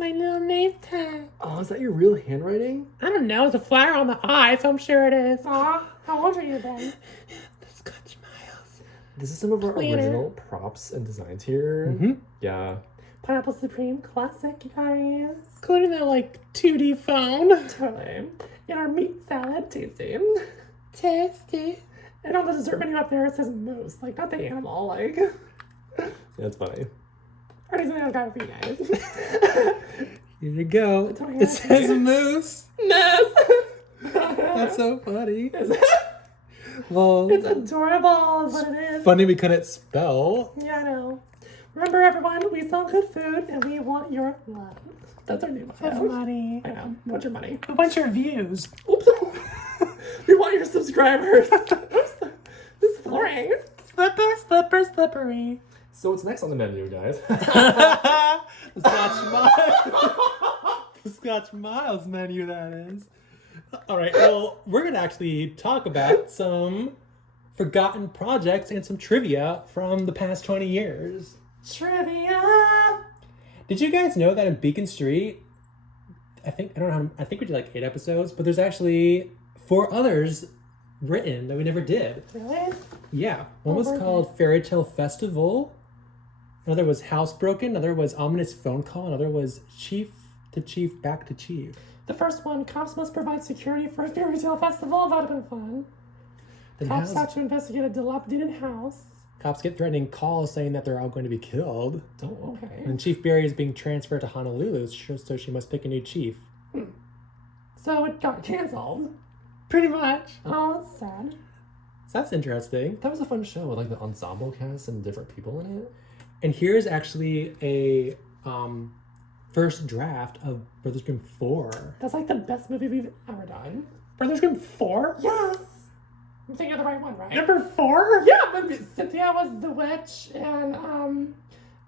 my little name tag. Oh, is that your real handwriting? I don't know. It's a flower on the eye, so I'm sure it is. Aw, how old are you then? The Scotch Miles. This is some of our Planner. original props and designs here. Mm-hmm. Yeah. Pineapple Supreme classic, you guys. Including that, like, 2D phone. Totally. And our meat salad. Tasty. Tasty. And on the dessert menu up there, it says moose. Like, not the animal, like. That's funny. Artie's gonna go for you guys. Here you go. It says moose. Moose! That's so funny. Is it? Well, It's adorable, is what it is. funny we couldn't spell. Yeah, I know. Remember, everyone, we sell good food and we want your love. That's our new motto. That's money. I know. We want your money. A bunch of views. Oops. We want your subscribers. Oops. This is flooring. Slipper, slipper, slippery. So what's next on the menu, guys? The Scotch Miles. The Scotch Miles menu, that is. All right, well, we're going to actually talk about some forgotten projects and some trivia from the past 20 years. Trivia. Did you guys know that in Beacon Street, I think we did like 8 episodes, but there's actually 4 others written that we never did. Really? Yeah. One was called Fairy Tale Festival. Another was Housebroken. Another was Ominous Phone Call. Another was Chief to Chief Back to Chief. The first one, cops must provide security for a fairy tale festival. That would have been fun. Then Cops have to investigate a dilapidated house. Cops get threatening calls saying that they're all going to be killed. Oh, okay. And Chief Barry is being transferred to Honolulu, so she must pick a new chief. So it got canceled. Pretty much. Oh, that's sad. So that's interesting. That was a fun show with like the ensemble cast and different people in it. And here's actually a first draft of Brothers Grimm 4. That's like the best movie we've ever done. Brothers Grimm 4? Yes! I'm thinking of the right one, right? Number 4? Yeah, but Cynthia was the witch, and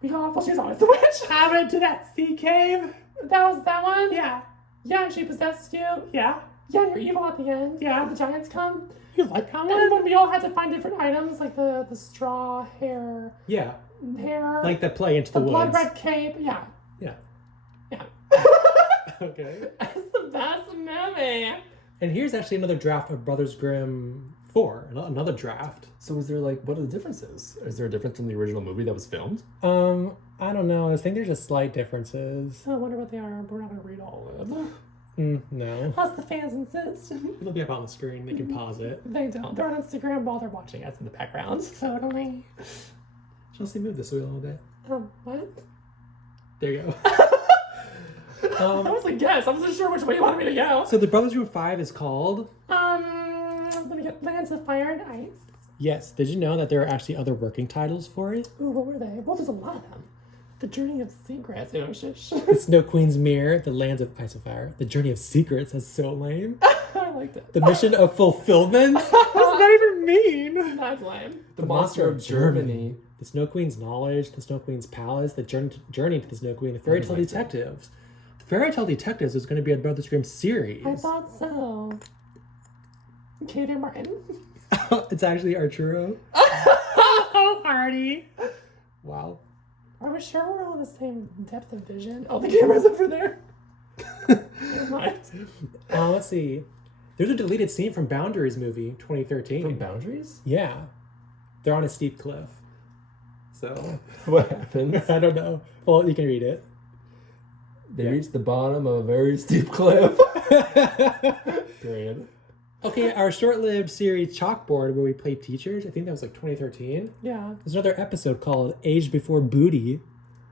we got, well, she was always the witch. How about to that sea cave? That was that one? Yeah. Yeah, she possessed you. Yeah. Yeah, you're evil at the end. Yeah. The giants come. You like that And one? when we all had to find different items, like the straw hair, Yeah. like the play Into the Woods. blood red cape. Yeah. Yeah. Yeah. Okay. It's the best movie. And here's actually another draft of Brothers Grimm 4. Another draft. So is there like, what are the differences? Is there a difference from the original movie that was filmed? I don't know. I think there's just slight differences. I wonder what they are, but we're not going to read all of them. No. Plus the fans insist. It'll be up on the screen. They can pause it. They don't. They're on Instagram while they're watching us in the background. Totally. Chelsea, move this a little bit. What? There you go. That was a guess. I wasn't sure which way you wanted me to go. So the Brothers Grimm 5 is called... Let me get Lands of Fire and Ice. Yes. Did you know that there are actually other working titles for it? Ooh, what were they? Well, there's a lot of them. The Journey of Secrets. Oh, shush. The Snow Queen's Mirror, The Lands of Ice and Fire, The Journey of Secrets. That's so lame. I liked it. The Mission of Fulfillment. What does that even mean? That's lame. The Monster of Germany. The Snow Queen's Knowledge, The Snow Queen's Palace, The Journey to the Snow Queen, The Fairy Tale Detectives. The Fairy Tale Detectives is going to be a Brothers Grimm series. I thought so. Katie Martin. It's actually Arturo. Oh, Artie. Wow. Are we sure we're all in the same depth of vision? Oh, the camera's over there. Right. Let's see. There's a deleted scene from Boundaries movie, 2013. From Boundaries? Yeah. They're on a steep cliff. So, What happens? I don't know. Well, you can read it. They reach the bottom of a very steep cliff. Period. Okay, our short-lived series Chalkboard, where we played teachers, I think that was like 2013. Yeah. There's another episode called Age Before Booty.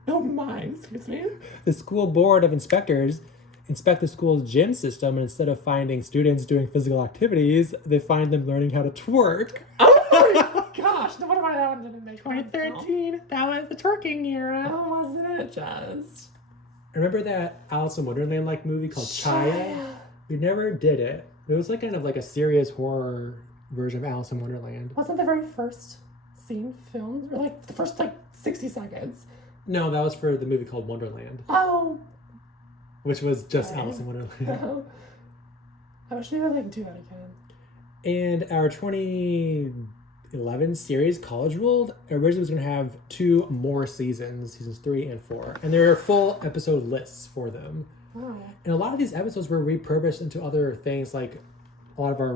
Oh my, excuse me. The school board of inspectors inspect the school's gym system, and instead of finding students doing physical activities, they find them learning how to twerk. Oh my gosh, no wonder why that one didn't make 2013, that was the twerking era. Oh, wasn't it just? Remember that Alice in Wonderland-like movie called Chaya? We never did it. It was like kind of like a serious horror version of Alice in Wonderland. Wasn't the very first scene filmed? Or like the first 60 seconds? No, that was for the movie called Wonderland, Oh. which was just Okay. Alice in Wonderland. I wish we would do that again. And our 2018 11 series, College World, originally was going to have 2 more seasons 3 and 4. And there are full episode lists for them. Oh. And a lot of these episodes were repurposed into other things, like a lot of our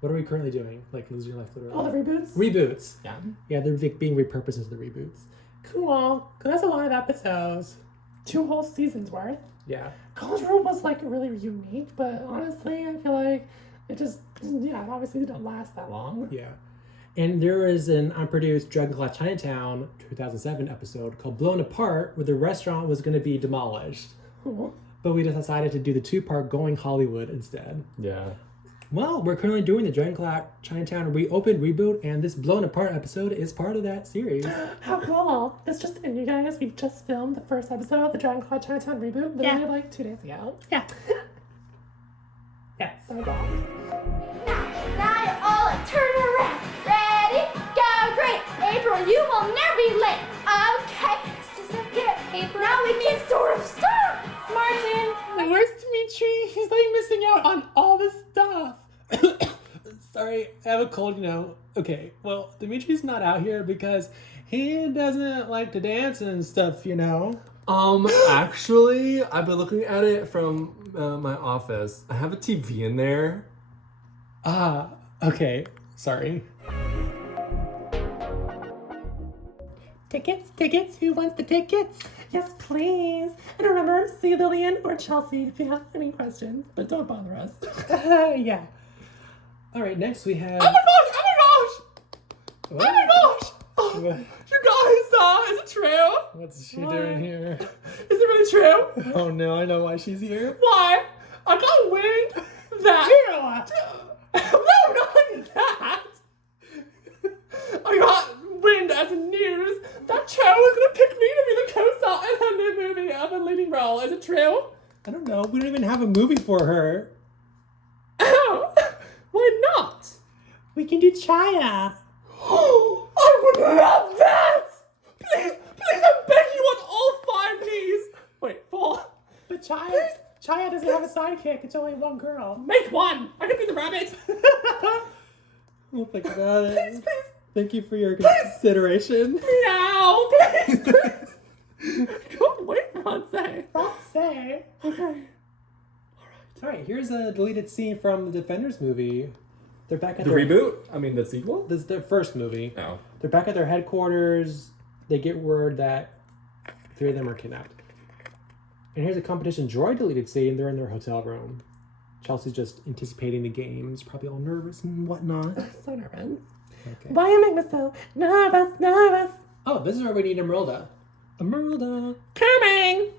what are we currently doing? Like Losing Your Life Literally. Oh, the reboots? Reboots. Yeah. Yeah, they're being repurposed into the reboots. Cool. That's a lot of episodes. 2 whole seasons worth. Yeah. College World was like really unique, but honestly, I feel like it just, it obviously didn't last that long. Yeah. And there is an unproduced Dragonclaw Chinatown 2007 episode called Blown Apart, where the restaurant was going to be demolished. Cool. But we decided to do the 2-part Going Hollywood instead. Yeah. Well, we're currently doing the Dragonclaw Chinatown reopened reboot, and this Blown Apart episode is part of that series. How cool. This just in, you guys. We just filmed the first episode of the Dragonclaw Chinatown reboot literally like 2 days ago. Yeah. Yes. So awesome. Now you all turn around. Ready? Go great. April, you will never be late. Okay. Get April. Now we can sort of start. Martin. Where's Dimitri? He's like missing out on all this stuff. Sorry, I have a cold, Okay, well, Dimitri's not out here because he doesn't like to dance and stuff, Actually, I've been looking at it from my office. I have a TV in there. Okay. Sorry. Tickets. Who wants the tickets? Yes, please. And remember, see Lillian or Chelsea if you have any questions, but don't bother us. Yeah. All right, next we have... Oh my gosh! What? Oh my gosh! Oh, What? you guys, is it true? What's she doing here? Is it really true? Oh no, I know why she's here. Why? I got wind that... No, not that! I got wind as a news that Cho was gonna pick me to be the co-star in her new movie of a leading role. Is it true? I don't know. We don't even have a movie for her. Oh, why not? We can do Chaya. I would love that! Please, I beg you on all 5 knees. Wait, 4. But Chaya doesn't have a sidekick. It's only one girl. Make one. I can be the rabbit. We'll think about it. Please. Thank you for your consideration. Meow, please. Go away, Francae. Say. Okay. All right, here's a deleted scene from the Defenders movie. They're back at The their reboot? I mean, the sequel? This is their first movie. Oh. They're back at their headquarters. They get word that 3 of them are kidnapped. And here's a competition droid deleted scene. They're in their hotel room. Chelsea's just anticipating the games, probably all nervous and whatnot. So nervous. Okay. Why you make me so nervous? Oh, this is where we need Emeralda. Emeralda. Coming.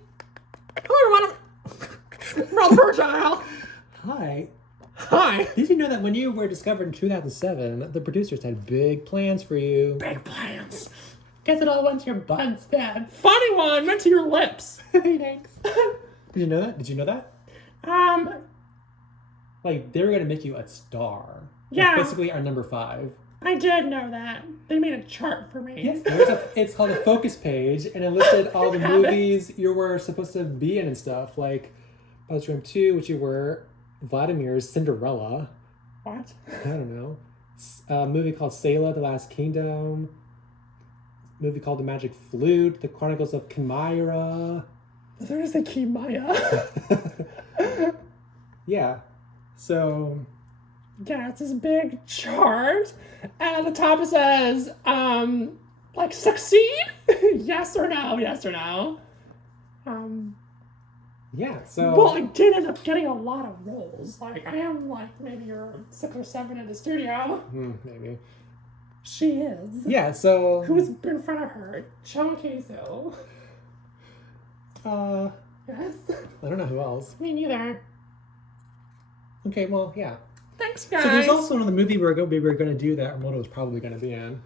Hello, everyone. Emerald Virgile. Hi. Hi. Did you know that when you were discovered in 2007, the producers had big plans for you? Big plans. Guess it all went to your butt instead. Funny one went to your lips. Thanks. Did you know that? Did you know that? Like, they were going to make you a star. Yeah. That's basically our number 5. I did know that. They made a chart for me. Yes, it's called a focus page, and it listed all the movies you were supposed to be in and stuff, like Brothers Grimm 2, which you were, Vladimir's Cinderella. What? I don't know. A movie called Selah, The Last Kingdom. A movie called The Magic Flute, The Chronicles of Chimera. There is a Kimaya. Yeah. So... Yeah, it's this big chart, and at the top it says, like, succeed? Yes or no? Yeah, so... Well, I did end up getting a lot of roles. Like, I am, like, maybe you're 6 or 7 in the studio. Maybe. She is. Yeah, so... Who's in front of her? Cho Queso. Yes? I don't know who else. Me neither. Okay, well, yeah. Thanks, guys. So there's also another movie we were going to do that Armando was probably going to be in.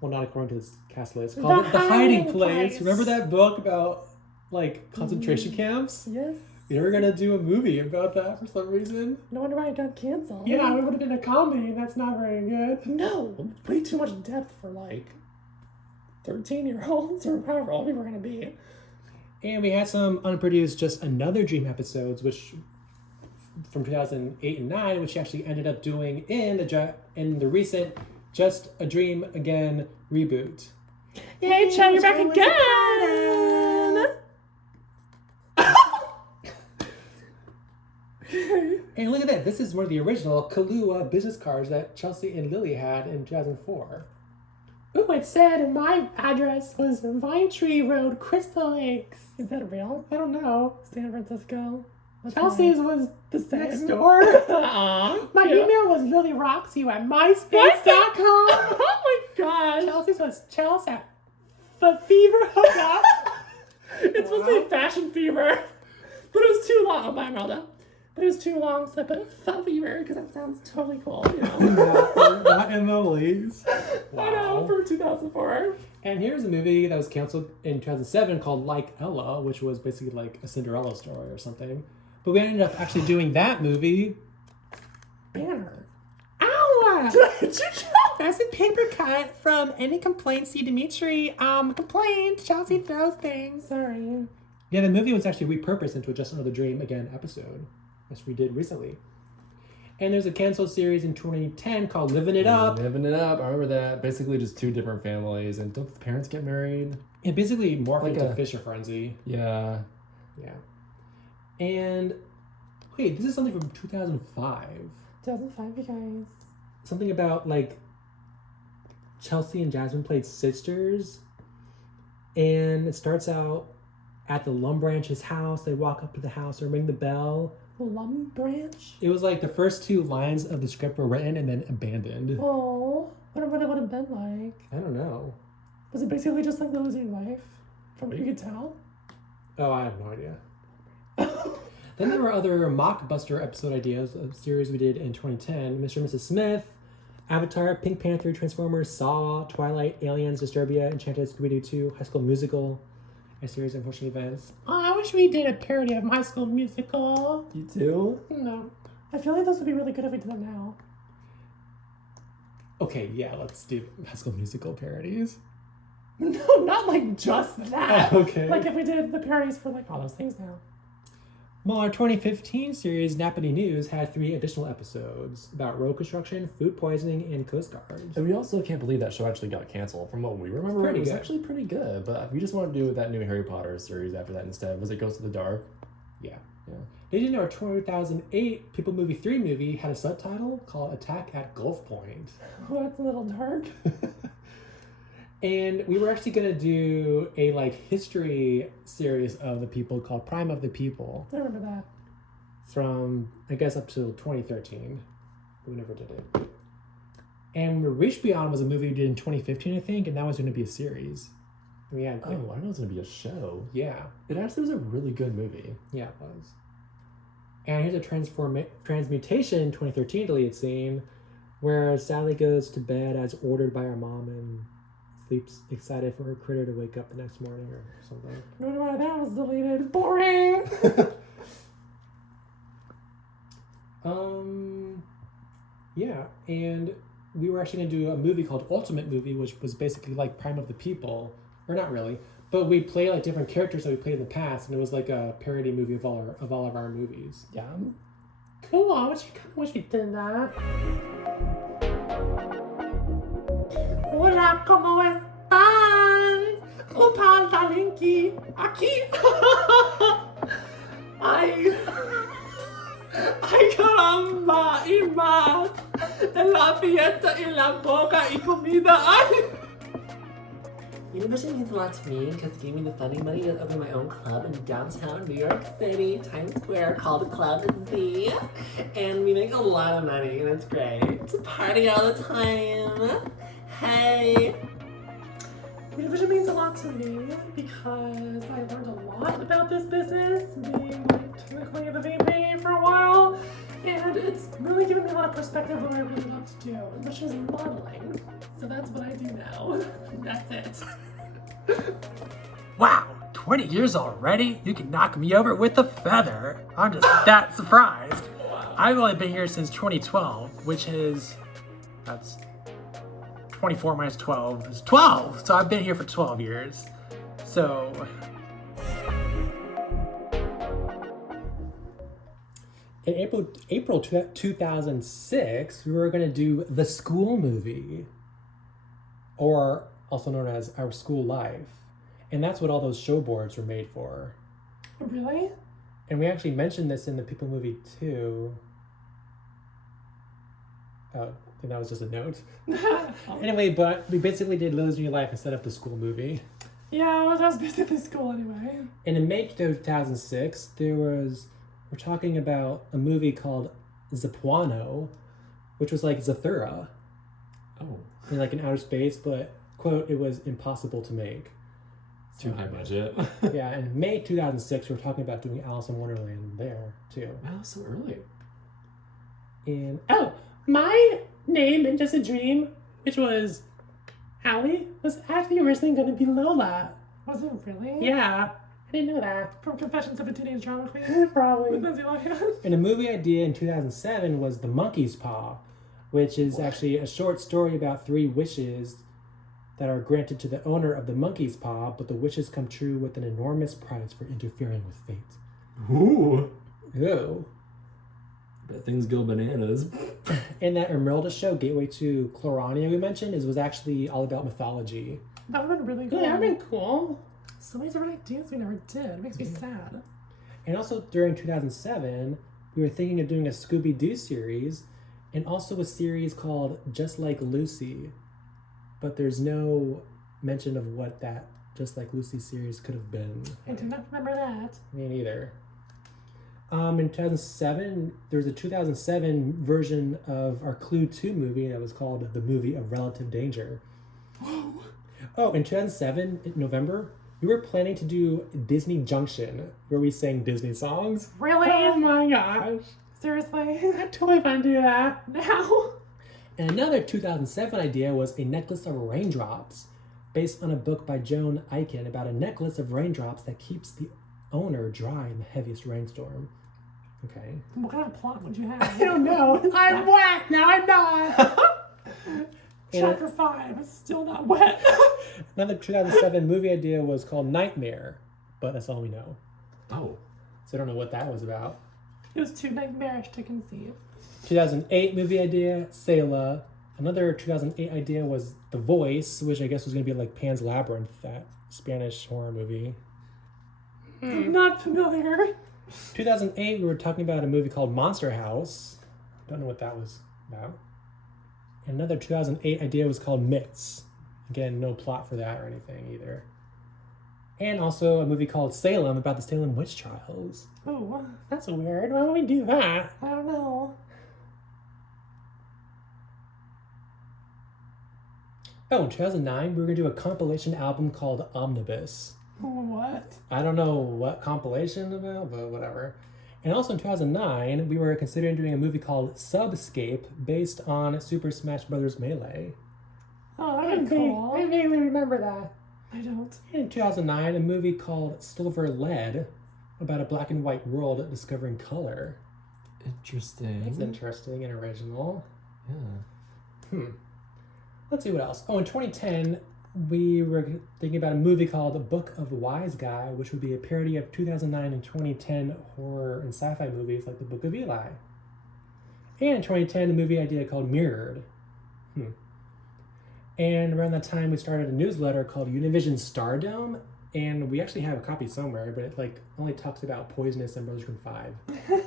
Well, not according to this cast list. Called The Hiding Place. Remember that book about, like, concentration camps? Yes. We were going to do a movie about that for some reason. No wonder why it got canceled. Yeah, we would have done a comedy, and that's not very good. No, way too much depth for, like, 13-year-olds or however old we were going to be. And we had some unproduced Just Another Dream episodes, which from 2008 and 9, which she actually ended up doing in the recent Just a Dream Again reboot. Yay, Chad, you're back again! And look at that. This is one of the original Kahlua business cards that Chelsea and Lily had in 2004. Ooh, it said my address was Vine Tree Road, Crystal Lakes. Is that real? I don't know. San Francisco. Chelsea's was the same. Next door. My email was lilyroxyu at myspace.com. Oh my gosh. Chelsea's was Chelsea at the Fever Hookup. It's supposed to be Fashion Fever. But it was too long. Oh, my Imelda. But it was too long, so I put Fun Fever because that sounds totally cool, you know. Not in the least. I know, for 2004. And here's a movie that was canceled in 2007 called Like Ella, which was basically like a Cinderella story or something. But we ended up actually doing that movie. Banner. Ow! That's a paper cut from Any Complaints See Dimitri. Complaint. Chelsea throws things. Sorry. Yeah, the movie was actually repurposed into a Just Another Dream Again episode, as we did recently. And there's a canceled series in 2010 called Living It Up. Living It Up. I remember that. Basically just two different families. And don't the parents get married? It basically morphed Like into a- Fisher Frenzy. Yeah. Yeah. And wait, this is something from 2005. 2005, you guys. Something about like Chelsea and Jasmine played sisters. And it starts out at the Lumbranch's house. They walk up to the house and ring the bell. Lum Branch? It was like the first two lines of the script were written and then abandoned. Oh, what would it have been like? I don't know. Was it basically just like Losing Life? From what you could tell? Oh, I have no idea. Then there were other Mockbuster episode ideas, a series we did in 2010. Mr. and Mrs. Smith, Avatar, Pink Panther, Transformers, Saw, Twilight, Aliens, Disturbia, Enchanted, Scooby-Doo 2, High School Musical, a series of unfortunate events. Oh, I wish we did a parody of High School Musical. You too? No. I feel like those would be really good if we did them now. Okay, yeah, let's do High School Musical parodies. No, not like just that. Okay. Like if we did the parodies for like all those things now. Well, our 2015 series, Nappity News, had 3 additional episodes about road construction, food poisoning, and Coast Guard. And we also can't believe that show actually got canceled. From what we remember, pretty it was good. actually pretty good. But we just want to do that new Harry Potter series after that instead. Was it Ghost of the Dark? Yeah. Yeah. Did you know our 2008 People Movie 3 movie had a subtitle called Attack at Gulf Point? Oh, that's a little dark. And we were actually going to do a like history series of the people called Prime of the People I remember that. from, I guess, up to 2013. We never did it. And Reach Beyond was a movie we did in 2015, I think, and that was going to be a series. We had, Oh, I know it's going to be a show. yeah. It actually was a really good movie. Yeah, it was. And here's a Transmutation 2013 deleted scene where Sally goes to bed as ordered by her mom and sleeps excited for her critter to wake up the next morning or something. I wonder why that was deleted. Boring. Yeah, and we were actually going to do a movie called Ultimate Movie, which was basically like Prime of the People, or not really, but we play like different characters that we played in the past, and it was like a parody movie of all of our movies. Yeah. Cool. I wish we did that. Hola, ¿cómo están? Opa, Linky. Aquí. Ay, caramba, y más. En la fiesta, en la boca, y comida. Ay. Univizion means a lot to me because it gave me the funding money to open my own club in downtown New York City, Times Square, called Club Z. And we make a lot of money, and it's great. To party all the time. Hey! Univision means a lot to me because I learned a lot about this business, being like technically the VP for a while, and it's really given me a lot of perspective of what I really love to do, which is modeling. So that's what I do now. That's it. Wow, 20 years already? You can knock me over with a feather. I'm just that surprised. I've only been here since 2012, which is, that's 24 minus 12 is 12. So I've been here for 12 years. So In April 2006, we were going to do The School Movie, or also known as Our School Life. And that's what all those show boards were made for. Really? And we actually mentioned this in the People movie too. Oh, and that was just a note. Anyway, but we basically did Lose Your Life instead of The School Movie. Yeah, well, that was basically school anyway. And in May 2006, we're talking about a movie called Zapuano, which was like Zathura. Oh. In like in outer space, but, quote, it was impossible to make. Too high budget. Yeah, and May 2006, we're talking about doing Alice in Wonderland there, too. Wow, so early. And, Oh, my name in Just a Dream, which was Allie, was actually originally going to be Lola. Was it really? Yeah, I didn't know that. From Confessions of a Teenage Drama Queen? Probably. and a movie idea in 2007 was The Monkey's Paw, which is actually a short story about 3 wishes that are granted to the owner of the monkey's paw, but the wishes come true with an enormous price for interfering with fate. Ooh. Ew. Bet things go bananas. And that Emeralda show, Gateway to Chlorania, we mentioned, was actually all about mythology. That would have been really cool. Yeah, that would have been cool. So many different ideas we never did. It makes me sad. And also during 2007, we were thinking of doing a Scooby-Doo series, and also a series called Just Like Lucy. But there's no mention of what that Just Like Lucy series could have been. I do not remember that. Me neither. In 2007, there was a 2007 version of our Clue 2 movie that was called The Movie of Relative Danger. Oh, in 2007, in November, we were planning to do Disney Junction, where we sang Disney songs. Really? Oh my gosh. Seriously? I totally want to do that now. And another 2007 idea was a necklace of raindrops, based on a book by Joan Eichen about a necklace of raindrops that keeps the owner dry in the heaviest rainstorm. Okay. What kind of plot would you have? I don't know. I'm wet. Now I'm not. Chapter 5 is still not wet. Another 2007 movie idea was called Nightmare, but that's all we know. Oh. So I don't know what that was about. It was too nightmarish to conceive. 2008 movie idea, Selah. Another 2008 idea was The Voice, which I guess was going to be like Pan's Labyrinth, that Spanish horror movie. I'm not familiar. 2008, we were talking about a movie called Monster House. Don't know what that was about. And another 2008 idea was called Myths. Again, no plot for that or anything either. And also a movie called Salem about the Salem witch trials. Oh, that's weird. Why would we do that? I don't know. Oh, in 2009, we were going to do a compilation album called Omnibus. What? I don't know what compilation about, but whatever. And also in 2009, we were considering doing a movie called Subscape based on Super Smash Bros. Melee. Oh, that'd be cool. I vaguely remember that. I don't. In 2009, a movie called Silver Lead about a black and white world discovering color. Interesting. That's interesting and original. Yeah. Let's see what else. Oh, in 2010, we were thinking about a movie called The Book of the Wise Guy, which would be a parody of 2009 and 2010 horror and sci-fi movies like The Book of Eli. And in 2010, a movie idea called Mirrored. And around that time, we started a newsletter called Univizion Studio, and we actually have a copy somewhere, but it like only talks about Poisonous and Brothers Grimm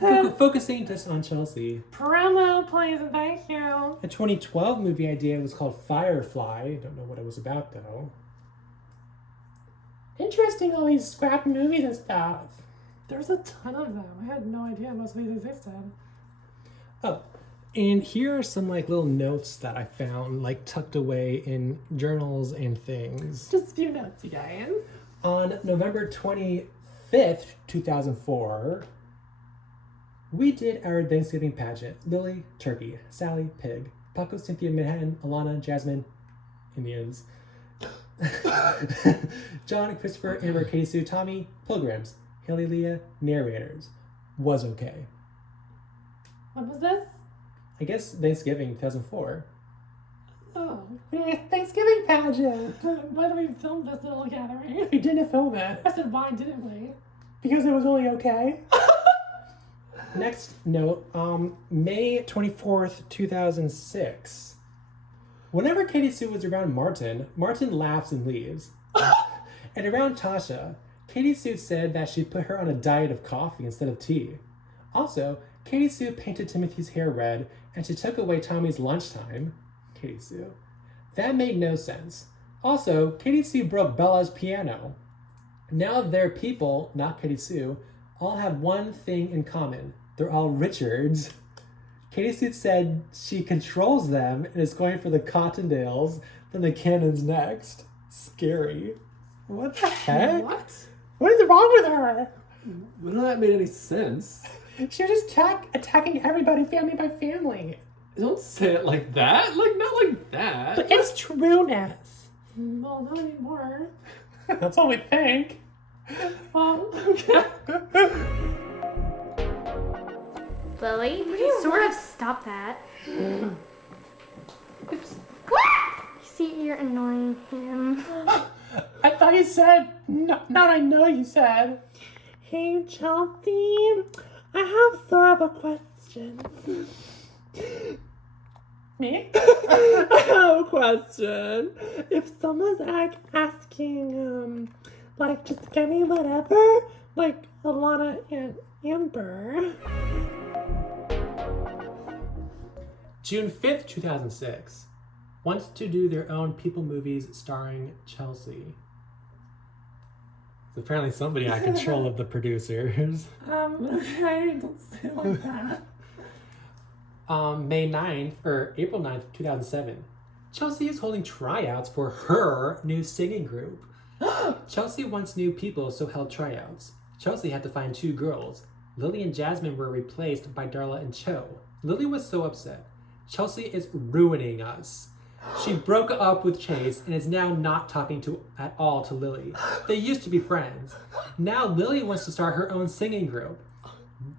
5. Focusing just on Chelsea. Promo, please, and thank you. A 2012 movie idea was called Firefly. Don't know what it was about, though. Interesting, all these scrap movies and stuff. There's a ton of them. I had no idea most of these existed. Oh, and here are some like little notes that I found like tucked away in journals and things. Just a few notes, you guys. On November 25th, 2004, we did our Thanksgiving pageant. Lily, Turkey. Sally, Pig. Paco, Cynthia, Manhattan. Alana, Jasmine, Indians. John, Christopher, Amber, Katie Sue, Tommy, Pilgrims. Haley, Leah, Narrators. Was okay. When was this? I guess Thanksgiving 2004. Oh, Thanksgiving pageant. Why did we film this little gathering? We didn't film it. I said, why didn't we? Because it was really okay. Next note, May 24th, 2006. Whenever Katie Sue was around Martin, Martin laughs and leaves. And around Tasha, Katie Sue said that she'd put her on a diet of coffee instead of tea. Also, Katie Sue painted Timothy's hair red, and she took away Tommy's lunchtime. Katie Sue. That made no sense. Also, Katie Sue broke Bella's piano. Now their people, not Katie Sue, all have one thing in common. They're all Richards. Katie Sue said she controls them and is going for the Cottondales, then the Cannons next. Scary. What the heck? What is wrong with her? None of that made any sense. She was just attacking everybody family by family. Don't say it like that. Not like that. But it's trueness. Well, not anymore. That's all we think. Okay. Lily, would you sort of stop that? Oops. You see, you're annoying him. I thought you said, not I know you said. Hey, Chelsea, I have sort of a question. Me? I have a question. If someone's asking, just give me whatever, like Alana and Amber. June 5th, 2006. Wants to do their own People movies starring Chelsea. It's apparently somebody on control of the producers. Okay, don't say it like that. April 9th, 2007. Chelsea is holding tryouts for her new singing group. Chelsea wants new people, so held tryouts. Chelsea had to find 2 girls. Lily and Jasmine were replaced by Darla and Cho. Lily was so upset. Chelsea is ruining us. She broke up with Chase and is now not talking at all to Lily. They used to be friends. Now Lily wants to start her own singing group.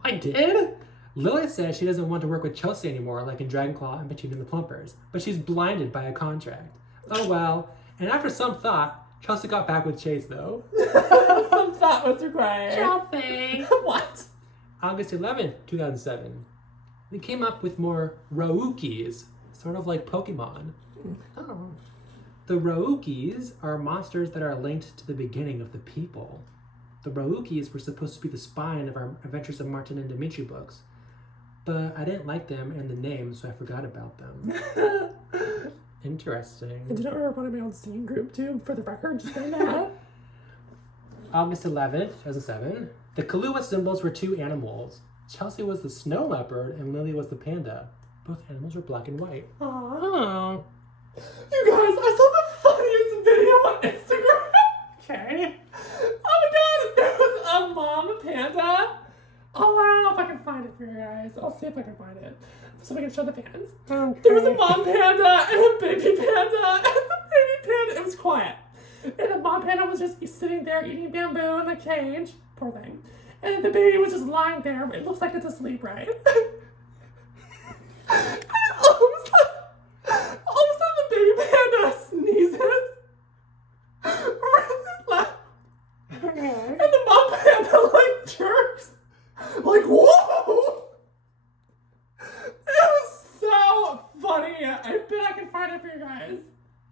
I did? Lily says she doesn't want to work with Chelsea anymore, like in Dragonclaw and Between the Plumpers, but she's blinded by a contract. Oh well. And after some thought, Chelsea got back with Chase though. Some thought was required. Chelsea. What? August 11th, 2007. We came up with more Roukis, sort of like Pokemon. Oh. The Roukis are monsters that are linked to the beginning of the people. The Roukis were supposed to be the spine of our Adventures of Martin and Dimitri books, but I didn't like them and the name, so I forgot about them. Interesting. I did not ever want to be on singing group too, for the record, just saying that. August 11th, 2007. The Kahlua symbols were 2 animals. Chelsea was the snow leopard and Lily was the panda. Both animals were black and white. Aww. You guys, I saw the funniest video on Instagram. Okay. Oh my god, there was a mom panda. Oh, I don't know if I can find it for you guys. I'll see if I can find it so we can show the fans. Okay. There was a mom panda and a baby panda. And the baby panda, it was quiet. And the mom panda was just sitting there eating bamboo in the cage. Poor thing. And the baby was just lying there. It looks like it's asleep, right? And all of a sudden the baby panda sneezes. Really loud. And the mom panda jerks. Whoa! It was so funny. I bet I can find it for you guys.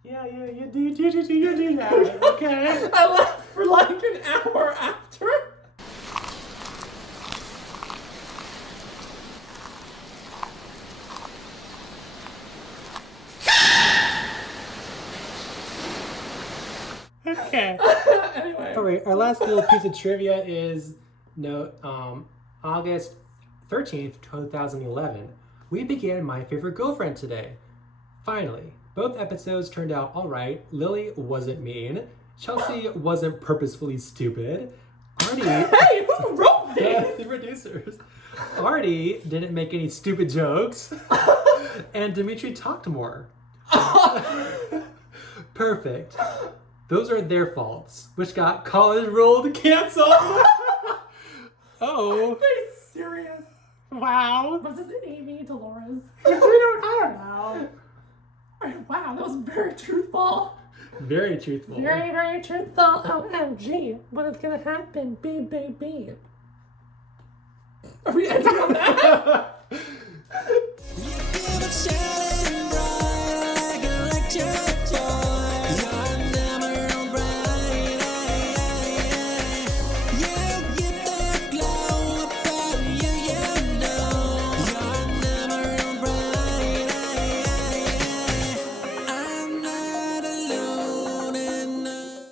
Yeah, you do that, okay? I laughed for an hour after. Okay. Anyway. All right, our last little piece of trivia is August 13th, 2011. We began My Favorite Girlfriend today. Finally, both episodes turned out all right. Lily wasn't mean. Chelsea wasn't purposefully stupid. Artie... Hey, who wrote this? The producers. Artie didn't make any stupid jokes. And Dimitri talked more. Perfect. Those are their faults, which got college ruled canceled. Oh. Are you serious? Wow. Was this Amy Dolores? I don't know. Wow, that was very truthful. Very truthful. Very, very truthful. OMG. What is going to happen? B. All we ending on that? You give it shining bright like a lecture.